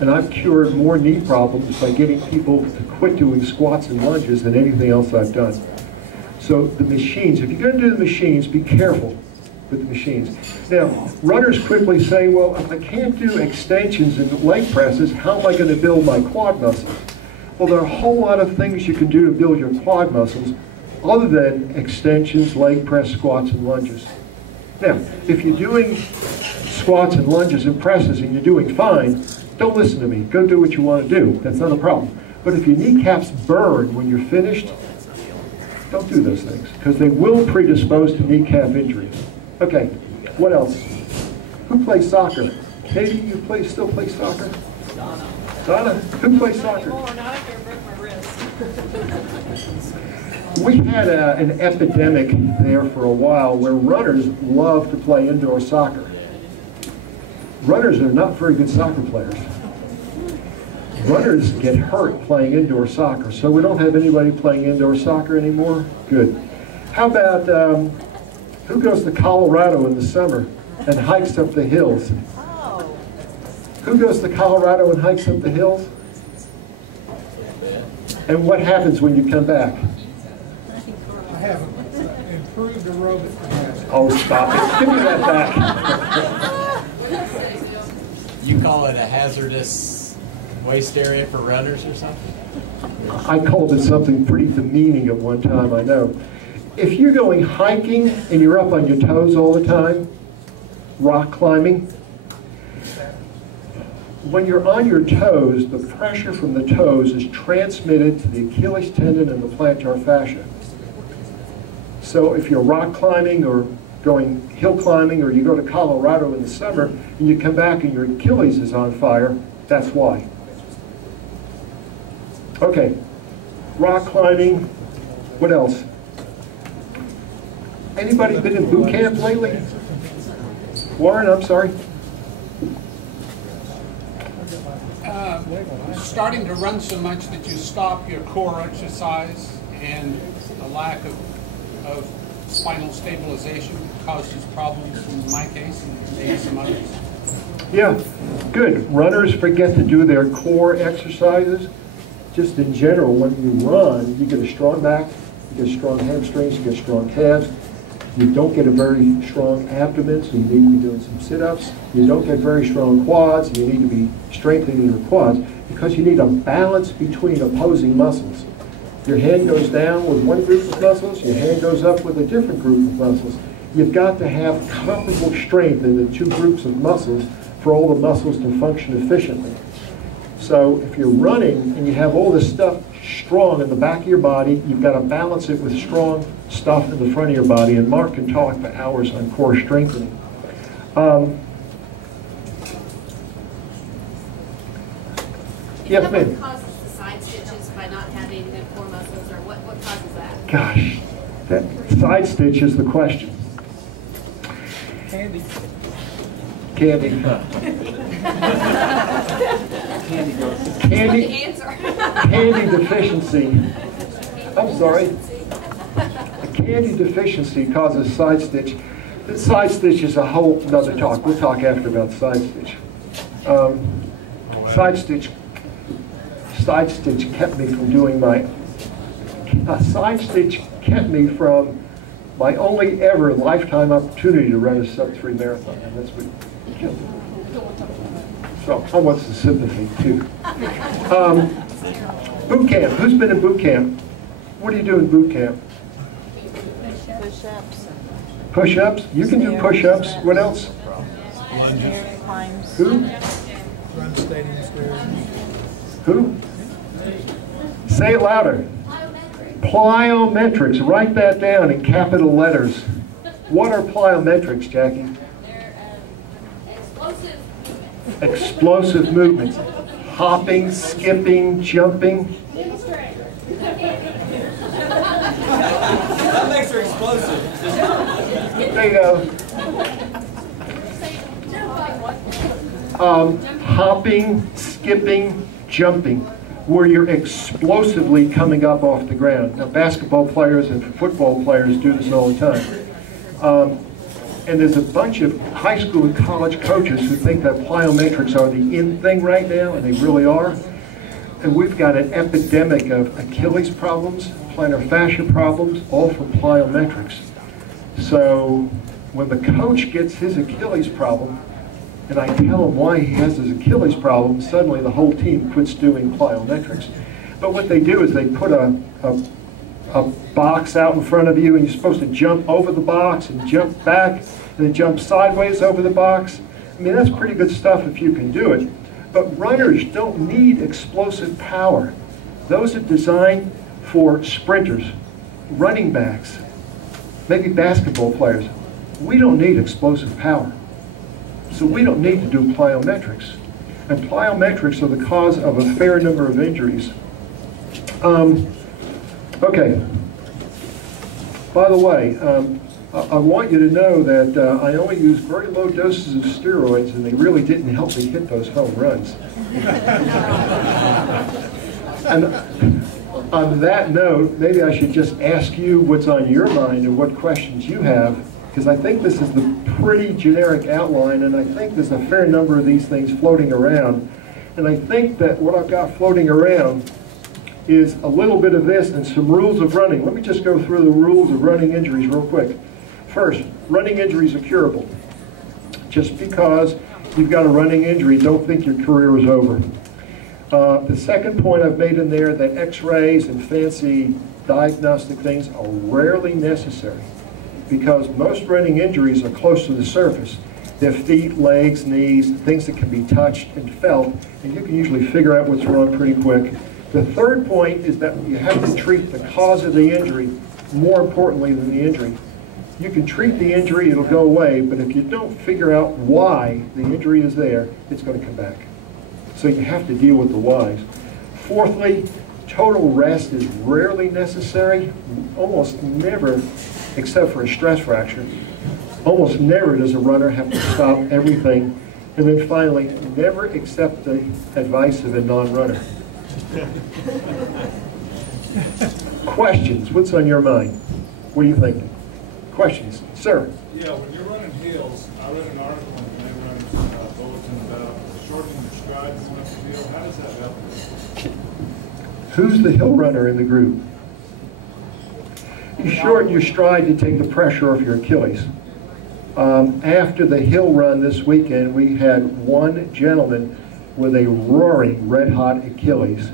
And I've cured more knee problems by getting people to quit doing squats and lunges than anything else I've done. So the machines, if you're going to do the machines, be careful with the machines. Now, runners quickly say, well, if I can't do extensions and leg presses, how am I going to build my quad muscles? Well, there are a whole lot of things you can do to build your quad muscles other than extensions, leg press, squats, and lunges. Now, if you're doing squats and lunges and presses and you're doing fine, don't listen to me. Go do what you want to do. That's not a problem. But if your kneecaps burn when you're finished, don't do those things, because they will predispose to kneecap injuries. Okay, what else? Who plays soccer? Katie, you still play soccer? Donna, who plays soccer? We had an epidemic there for a while where runners love to play indoor soccer. Runners are not very good soccer players. Runners get hurt playing indoor soccer, so we don't have anybody playing indoor soccer anymore. Good. How about who goes to Colorado in the summer and hikes up the hills? Who goes to Colorado and hikes up the hills? And what happens when you come back? I have improved aerobic capacity. Oh, stop it. Give me that back. You call it a hazardous waste area for runners or something? I called it something pretty demeaning at one time, I know. If you're going hiking and you're up on your toes all the time, rock climbing, when you're on your toes, the pressure from the toes is transmitted to the Achilles tendon and the plantar fascia. So if you're rock climbing or going hill climbing, or you go to Colorado in the summer and you come back and your Achilles is on fire, that's why. Okay, rock climbing, what else? Anybody been in boot camp lately? Warren, I'm sorry. Starting to run so much that you stop your core exercise, and a lack of spinal stabilization causes problems in my case and maybe some others. Yeah, good. Runners forget to do their core exercises. Just in general, when you run, you get a strong back, you get strong hamstrings, you get strong calves. You don't get a very strong abdomen, so you need to be doing some sit-ups. You don't get very strong quads, you need to be strengthening your quads, because you need a balance between opposing muscles. Your hand goes down with one group of muscles, your hand goes up with a different group of muscles. You've got to have comparable strength in the two groups of muscles for all the muscles to function efficiently. So if you're running and you have all this stuff strong in the back of your body, you've got to balance it with strong stuff in the front of your body, and Mark can talk for hours on core strengthening. Yes, ma'am. What causes the side stitches by not having good core muscles, or what causes that? Gosh, that side stitch is the question. Candy. Candy. Candy deficiency. I'm sorry. A candy deficiency causes side stitch. The side stitch is a whole other talk. We'll talk after about side stitch. Side stitch kept me from doing my. Side stitch kept me from my only ever lifetime opportunity to run a sub-3 marathon, and that's what killed me. So I want some sympathy too. Boot camp. Who's been in boot camp? What do you do in boot camp? Push-ups. Push-ups? You can do push-ups. What else? Lunges. Climbs. Who? Run stadium stairs. Who? Say it louder. Plyometrics. Write that down in capital letters. What are plyometrics, Jackie? They're explosive movements. Explosive movements. Hopping, skipping, jumping. That makes her explosive. There you go. Hopping, skipping, jumping, where you're explosively coming up off the ground. Now, basketball players and football players do this all the time. And there's a bunch of high school and college coaches who think that plyometrics are the in thing right now, and they really are. And we've got an epidemic of Achilles problems, plantar fascia problems, all from plyometrics. So when the coach gets his Achilles problem, and I tell him why he has his Achilles problem, suddenly the whole team quits doing plyometrics. But what they do is they put a box out in front of you, and you're supposed to jump over the box and jump back and then jump sideways over the box. I mean, that's pretty good stuff if you can do it. But runners don't need explosive power. Those are designed for sprinters, running backs, maybe basketball players. We don't need explosive power. So we don't need to do plyometrics. And plyometrics are the cause of a fair number of injuries. Okay. By the way, I want you to know that I only used very low doses of steroids, and they really didn't help me hit those home runs. And on that note, maybe I should just ask you what's on your mind and what questions you have, because I think this is the pretty generic outline, and I think there's a fair number of these things floating around. And I think that what I've got floating around is a little bit of this and some rules of running. Let me just go through the rules of running injuries real quick. First, running injuries are curable. Just because you've got a running injury, don't think your career is over. The second point I've made in there, that x-rays and fancy diagnostic things are rarely necessary, because most running injuries are close to the surface. They're feet, legs, knees, things that can be touched and felt, and you can usually figure out what's wrong pretty quick. The third point is that you have to treat the cause of the injury more importantly than the injury. You can treat the injury, it'll go away, but if you don't figure out why the injury is there, it's going to come back. So you have to deal with the whys. Fourthly, total rest is rarely necessary. Almost never, except for a stress fracture, almost never does a runner have to stop everything. And then finally, never accept the advice of a non-runner. Questions? What's on your mind? What are you thinking? Questions? Sir? Yeah, when you're running hills, I read an article in the Runner's Bulletin about shortening your strides going up the hill. How does that help? Who's the hill runner in the group? You shorten your stride to take the pressure off your Achilles. After the hill run this weekend, we had one gentleman with a roaring red-hot Achilles.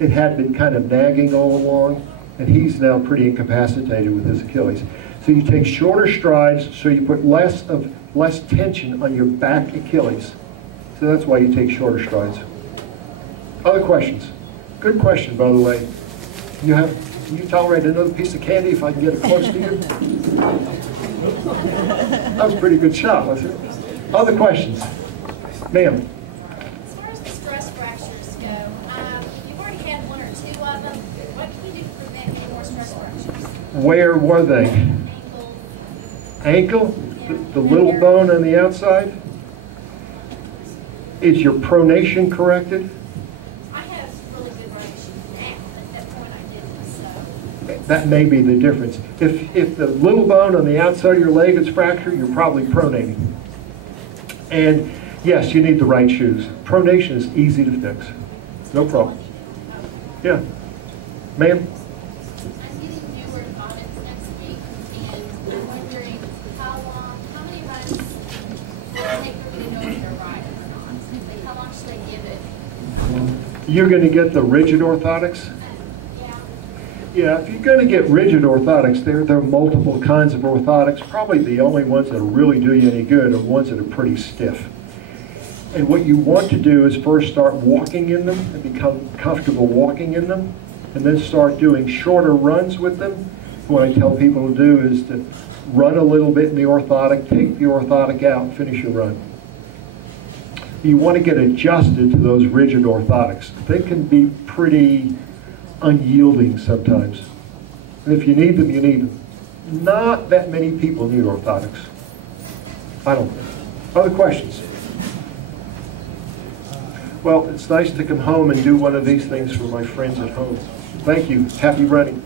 It had been kind of nagging all along, and he's now pretty incapacitated with his Achilles. So you take shorter strides, so you put less tension on your back Achilles. So that's why you take shorter strides. Other questions? Good question, by the way. Can you tolerate another piece of candy if I can get it close to you? That was a pretty good shot, wasn't it? Other questions? Ma'am? As far as the stress fractures go, if you've already had one or two of them, what can you do to prevent any more stress fractures? Where were they? Ankle? The little bone on the outside? Is your pronation corrected? I have really good pronation now. At that point I didn't, so. That may be the difference. If the little bone on the outside of your leg is fractured, you're probably pronating. And yes, you need the right shoes. Pronation is easy to fix. No problem. Yeah. Ma'am? I'm getting newer audits next week, and I'm wondering how many runs will it take for me to know if they're right or not? Like, how long should I give it? You're going to get the rigid orthotics? Yeah, if you're going to get rigid orthotics, there are multiple kinds of orthotics. Probably the only ones that really do you any good are ones that are pretty stiff. And what you want to do is first start walking in them and become comfortable walking in them, and then start doing shorter runs with them. What I tell people to do is to run a little bit in the orthotic, take the orthotic out, finish your run. You want to get adjusted to those rigid orthotics. They can be pretty unyielding sometimes. And if you need them, you need them. Not that many people need orthotics. I don't think. Other questions? Well, it's nice to come home and do one of these things for my friends at home. Thank you. Happy running.